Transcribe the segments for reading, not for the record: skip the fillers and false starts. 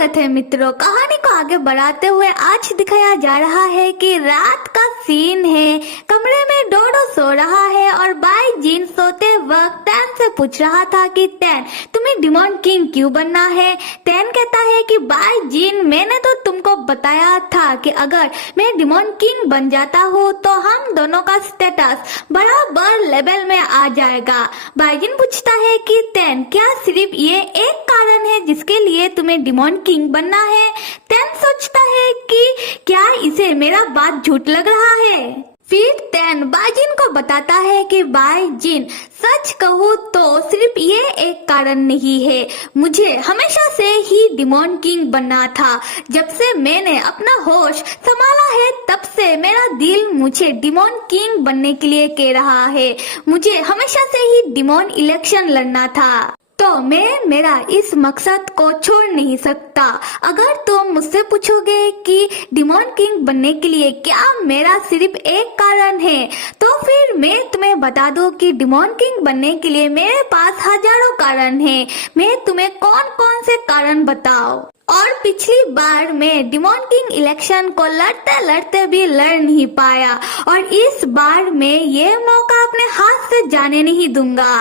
स्वागत है मित्रों। कहानी को आगे बढ़ाते हुए आज दिखाया जा रहा है कि रात का सीन है। कमरे में डोडो सो रहा है और बाई जीन सोते वक्त टैन से पूछ रहा था कि टैन तुम्हें डिमोन किंग क्यों बनना है। टैन कहता है कि बाई जीन मैंने तो तुमको बताया था कि अगर मैं डिमोन किंग बन जाता हूँ तो हम दोनों का स्टेटस बराबर लेवल में आ जाएगा। बाई जीन पूछता है कि टैन क्या सिर्फ ये एक कारण है जिसके लिए तुम्हें डिमोन किंग बनना है। टैन सोचता है कि क्या इसे मेरा बात झूठ लग रहा है। फिर टैन बाईजिन को बताता है कि बाईजिन सच कहूँ तो सिर्फ ये एक कारण नहीं है, मुझे हमेशा से ही डिमोन किंग बनना था। जब से मैंने अपना होश संभाला है तब से मेरा दिल मुझे डिमोन किंग बनने के लिए कह रहा है। मुझे हमेशा से ही डिमोन इलेक्शन लड़ना था तो मैं मेरा इस मकसद को छोड़ नहीं सकता। अगर तुम मुझसे पूछोगे कि डिमोन किंग बनने के लिए क्या मेरा सिर्फ एक कारण है तो फिर मैं तुम्हें बता दूं कि डिमोन किंग बनने के लिए मेरे पास हजारों कारण हैं। मैं तुम्हें कौन कौन से कारण बताऊं। और पिछली बार मैं डिमोन किंग इलेक्शन को लड़ते लड़ते भी लड़ नहीं पाया और इस बार मैं ये मौका अपने हाथ से जाने नहीं दूंगा।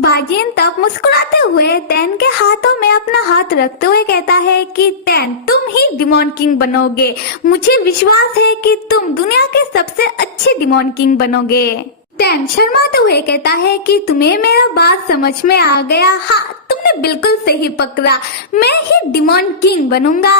बाईजिन तब मुस्कुराते हुए टैन के हाथों में अपना हाथ रखते हुए कहता है कि टैन तुम ही डिमोन किंग बनोगे। मुझे विश्वास है कि तुम दुनिया के सबसे अच्छे डिमोन किंग बनोगे। टैन शर्माते हुए कहता है कि तुम्हें मेरा बात समझ में आ गया। हाँ, तुमने बिल्कुल सही पकड़ा, मैं ही डिमोन किंग बनूंगा।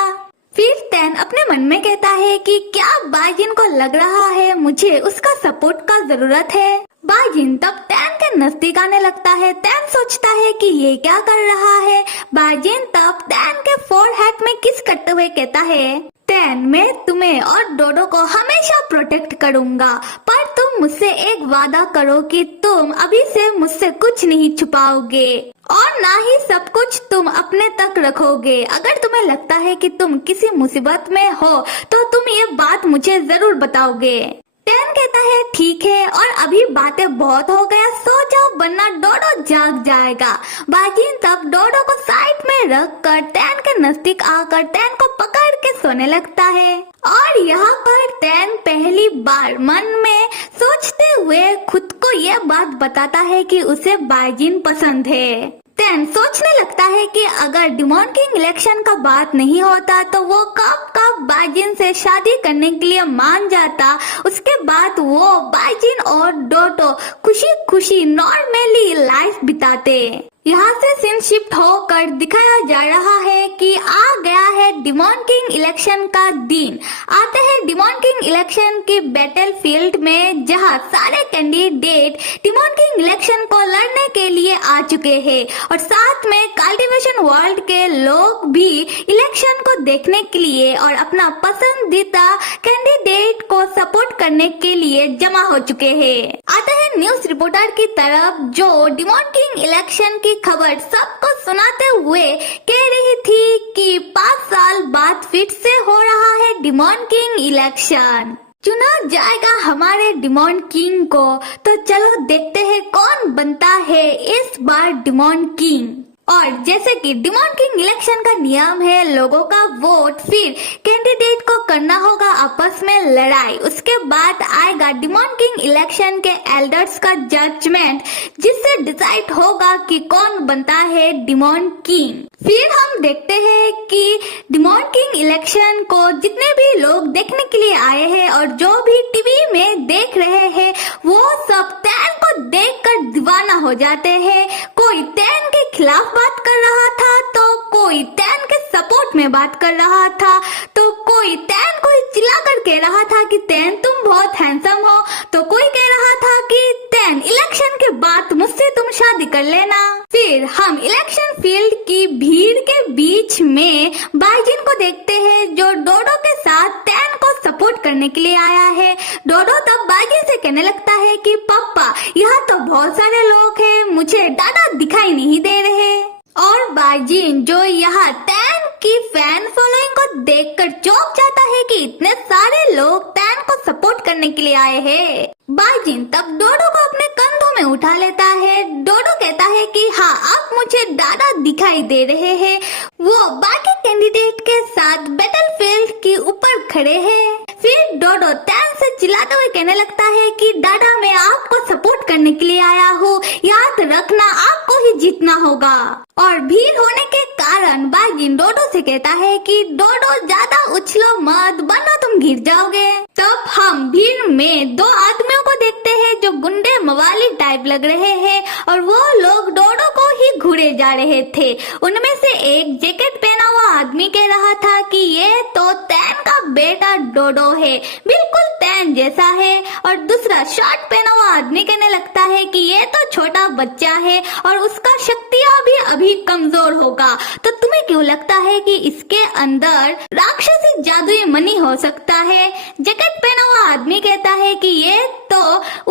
फिर टैन अपने मन में कहता है कि क्या बाईजिन को लग रहा है मुझे उसका सपोर्ट का जरूरत है। बाईजिन तब टैन के नजदीक आने लगता है। टैन सोचता है कि ये क्या कर रहा है। बाईजिन तब टैन के फोरहेड में किस करते हुए कहता है, टैन मैं तुम्हें और डोडो को हमेशा प्रोटेक्ट करूंगा, पर तुम मुझसे एक वादा करो कि तुम अभी से मुझसे कुछ नहीं छुपाओगे और ना ही सब कुछ तुम अपने तक रखोगे। अगर तुम्हें लगता है कि तुम किसी मुसीबत में हो तो तुम ये बात मुझे जरूर बताओगे। टैन कहता है ठीक है और अभी बातें बहुत हो गया, सो जाओ वरना डोडो जाग जाएगा। बाईजिन तब डोडो को साइड में रख कर टैन के नजदीक आकर टैन को पकड़ के सोने लगता है और यहाँ पर टैन पहली बार मन में सोचते हुए खुद को यह बात बताता है कि उसे बाईजिन पसंद है। टैन सोचने लगता है कि अगर डिमोन किंग इलेक्शन का बात नहीं होता तो वो कब कब बाईजिन से शादी करने के लिए मान जाता। उसके बाद वो बाईजिन और डोडो खुशी खुशी नॉर्मली लाइफ बिताते। यहाँ से सीन शिफ्ट होकर दिखाया जा रहा है कि आ गया है डिमोन किंग इलेक्शन का दिन। आते हैं डिमोन किंग इलेक्शन के बैटल फील्ड में जहाँ सारे कैंडिडेट डिमोन किंग इलेक्शन को लड़ने के लिए आ चुके हैं और साथ में कल्टीवेशन वर्ल्ड के लोग भी इलेक्शन को देखने के लिए और अपना पसंदीदा कैंडिडेट को सपोर्ट करने के लिए जमा हो चुके हैं। आते हैं न्यूज रिपोर्टर की तरफ जो डिमोन किंग इलेक्शन की खबर सबको सुनाते हुए कह रही थी कि 5 साल बाद फिर से हो रहा है डिमोन किंग इलेक्शन, चुना जाएगा हमारे डिमोन किंग को। तो चलो देखते हैं कौन बनता है इस बार डिमोन किंग। और जैसे कि डिमोन किंग इलेक्शन का नियम है लोगों का वोट, फिर कैंडिडेट को करना होगा आपस में लड़ाई, उसके बाद आएगा डिमोन किंग इलेक्शन के एल्डर्स का जजमेंट जिससे डिसाइड होगा कि कौन बनता है डिमोन किंग। फिर हम देखते हैं कि डिमोन किंग इलेक्शन को जितने भी लोग देखने के लिए आए हैं और जो भी टीवी में देख रहे हैं वो सब टैन को देखकर दीवाना हो जाते हैं। कोई टैन के खिलाफ बात कर रहा था तो कोई टैन के सपोर्ट में बात कर रहा था तो कोई टैन को चिल्लाकर कह रहा था कि टैन तुम बहुत हैंडसम हो तो कोई कह रहा था कि टैन इलेक्शन के बाद मुझसे तुम शादी कर लेना। फिर हम इलेक्शन फील्ड की भीड़ के बीच में बाईजिन को देखते हैं जो डोडो के साथ टैन को सपोर्ट करने के लिए आया है। डोडो तब बाईजिन से कहने लगता है कि पापा यहाँ तो बहुत सारे लोग हैं, मुझे दादा दिखाई नहीं दे रहे। और बाईजिन जो यहाँ टैन की फैन फॉलोइंग को देखकर चौंक जाता है कि इतने सारे लोग टैन को सपोर्ट करने के लिए आए हैं। बाइजिन तब डोडो को अपने कंधों में उठा लेता है। डोडो कहता है कि हाँ, अब मुझे दादा दिखाई दे रहे हैं। वो बाकी कैंडिडेट के साथ बैटलफील्ड के ऊपर खड़े हैं। फिर डोडो टैन से चिल्लाते हुए कहने लगता है कि दादा, मैं आपको सपोर्ट करने के लिए आया हूँ, याद रखना आपको ही जीतना होगा। और भीड़ होने के कारण बाइजिन डोडो से कहता है कि डोडो, ज्यादा उछलो मत वरना तुम गिर जाओगे। तब हम भीड़ में दो आदमियों को देखते हैं जो गुंडे मवाली टाइप लग रहे हैं और वो लोग डोडो को ही घूरे जा रहे थे। उनमें से एक जैकेट पहना हुआ आदमी कह रहा था कि ये तो टैन का बेटा डोडो है, बिल्कुल टैन जैसा है। और दूसरा शर्ट पहना हुआ आदमी कहने लगता है कि ये तो छोटा बच्चा है और उसका शक्तियाँ भी अभी कमजोर होगा। तो तुम्हें क्यों लगता है कि इसके अंदर राक्षसी जादुई मनी हो सकता है? जैकेट पहना हुआ आदमी कहता है कि ये तो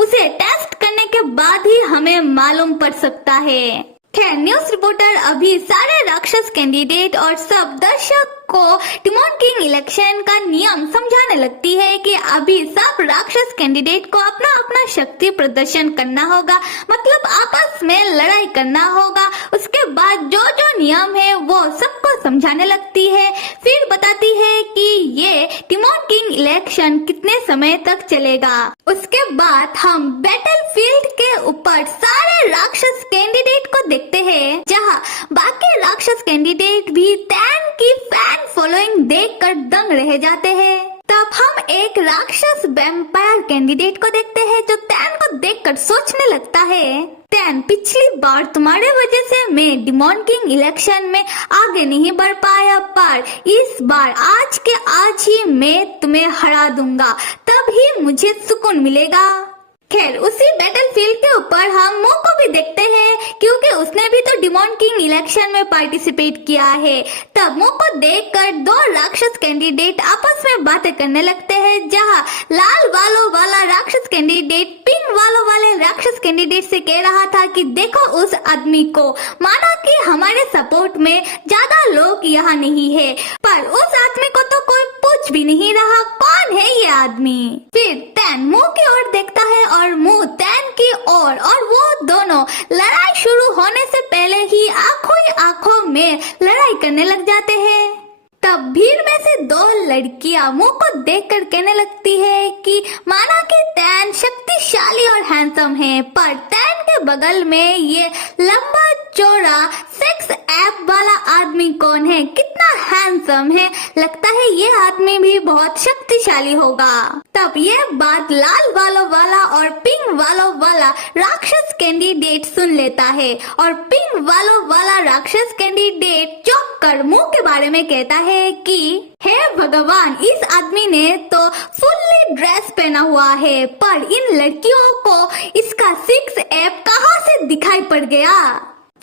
उसे टेस्ट करने के बाद ही हमें मालूम पड़ सकता है। खैर, न्यूज रिपोर्टर अभी सारे राक्षस कैंडिडेट और सब दर्शक को टिमोन किंग इलेक्शन का नियम समझाने लगती है कि अभी सब राक्षस कैंडिडेट को अपना अपना शक्ति प्रदर्शन करना होगा, मतलब आपस में लड़ाई करना होगा। उसके बाद जो जो नियम है वो सबको समझाने लगती है। फिर बताती है कि ये टिमोन किंग इलेक्शन कितने समय तक चलेगा। उसके बाद हम बैटलफील्ड के ऊपर सारे राक्षस कैंडिडेट को देखते हैं, जहाँ बाकी राक्षस कैंडिडेट भी टैन की फैन फॉलोइंग देखकर दंग रह जाते हैं। तब हम एक राक्षस वैम्पायर कैंडिडेट को देखते हैं जो टैन को देखकर सोचने लगता है, टैन, पिछली बार तुम्हारे वजह से मैं टिमोन किंग इलेक्शन में आगे नहीं बढ़ पाया, पर इस बार आज के आज ही मैं तुम्हें हरा दूंगा, तब ही मुझे सुकून मिलेगा। खैर, उसी बैटलफील्ड के ऊपर हम मो को भी देखते हैं, क्योंकि उसने भी तो टिमोन किंग इलेक्शन में पार्टिसिपेट किया है। तब मो को देखकर दो राक्षस कैंडिडेट आपस में बातें करने लगते हैं, जहां लाल बालों वाला राक्षस कैंडिडेट पिंक बालों वाले राक्षस कैंडिडेट से कह रहा था कि देखो उस आदमी को, माना कि हमारे सपोर्ट में ज्यादा लोग यहाँ नहीं है, पर उस आदमी को तो कोई पूछ भी नहीं रहा, कौन है ये आदमी? फिर टैन मुंह की ओर देखता है और मुंह टैन की ओर, और वो दोनों लड़ाई शुरू होने से पहले ही आंखों ही आंखों में लड़ाई करने लग जाते हैं। तब भीड़ में से दो लड़कियां मुंह को देखकर कहने लगती है कि माना कि टैन शक्तिशाली और हैंडसम है, पर टैन के बगल में ये लंबा चौड़ा सेक्स ऐप वाला आदमी कौन है, कितना हैंडसम है, लगता है ये आदमी भी बहुत शक्तिशाली होगा। तब ये बात लाल बालों वाला और पिंक बालों वाला राक्षस कैंडिडेट सुन लेता है, और पिंक बालों वाला राक्षस कैंडिडेट चौंक कर मुंह के बारे में कहता है कि हे भगवान, इस आदमी ने तो फुल्ली ड्रेस पहना हुआ है, पर इन लड़कियों को इसका सिक्स ऐप कहाँ से दिखाई पड़ गया?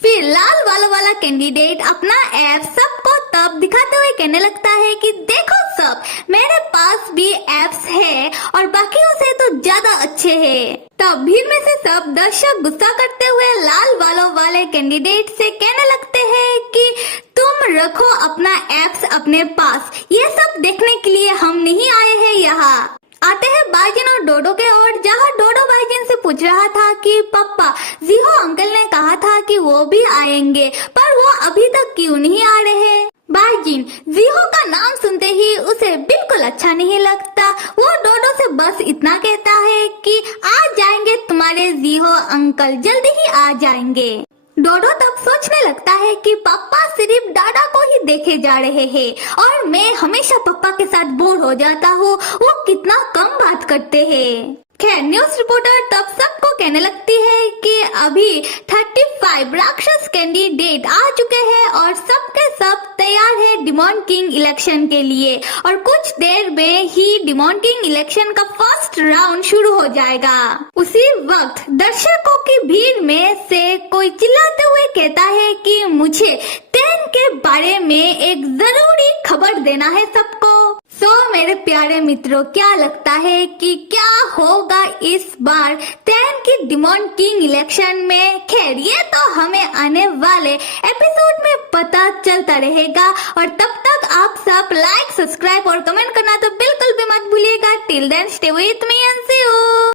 फिर लाल बालों वाला कैंडिडेट अपना ऐप सबको तब दिखाते हुए कहने लगता है कि देखो सब, मेरे पास भी एप्स है और बाकियों से तो ज्यादा अच्छे हैं। तब भीड़ में से सब दर्शक गुस्सा करते हुए लाल बालों वाले कैंडिडेट से कहने लगते हैं कि तुम रखो अपना एप्स अपने पास, ये सब देखने के लिए हम नहीं आए हैं यहाँ। आते हैं बाइजिन और डोडो के ओर, जहाँ डोडो बाइजिन से पूछ रहा था कि पापा, जीहो अंकल ने कहा था कि वो भी आएंगे, पर वो अभी तक क्यों नहीं आ रहे? बाइजिन जीहो का नाम सुनते ही उसे बिल्कुल अच्छा नहीं लगता। वो डोडो से बस इतना कहता है कि आ जाएंगे तुम्हारे जीहो अंकल, जल्दी ही आ जाएंगे। डोडो तब सोचने लगता है कि पापा सिर्फ दादा को ही देखे जा रहे हैं और मैं हमेशा पापा के साथ बोर हो जाता हूँ, वो कितना कम बात करते हैं। खैर, न्यूज रिपोर्टर तब सबको कहने लगती है कि अभी 35 राक्षस कैंडिडेट आ चुके हैं और सबके सब तैयार है टिमोन किंग इलेक्शन के लिए, और कुछ देर में ही टिमोन किंग इलेक्शन का फर्स्ट राउंड शुरू हो जाएगा। उसी वक्त दर्शकों की भीड़ में से कोई चिल्लाते हुए कहता है कि मुझे टैन के बारे में एक जरूरी खबर देना है सबको। मेरे प्यारे मित्रों, क्या लगता है कि क्या होगा इस बार टैन की डिमोन किंग इलेक्शन में। खैर ये तो हमें आने वाले एपिसोड में पता चलता रहेगा, और तब तक आप सब लाइक, सब्सक्राइब और कमेंट करना तो बिल्कुल भी मत भूलिएगा। Till then stay with me and see you.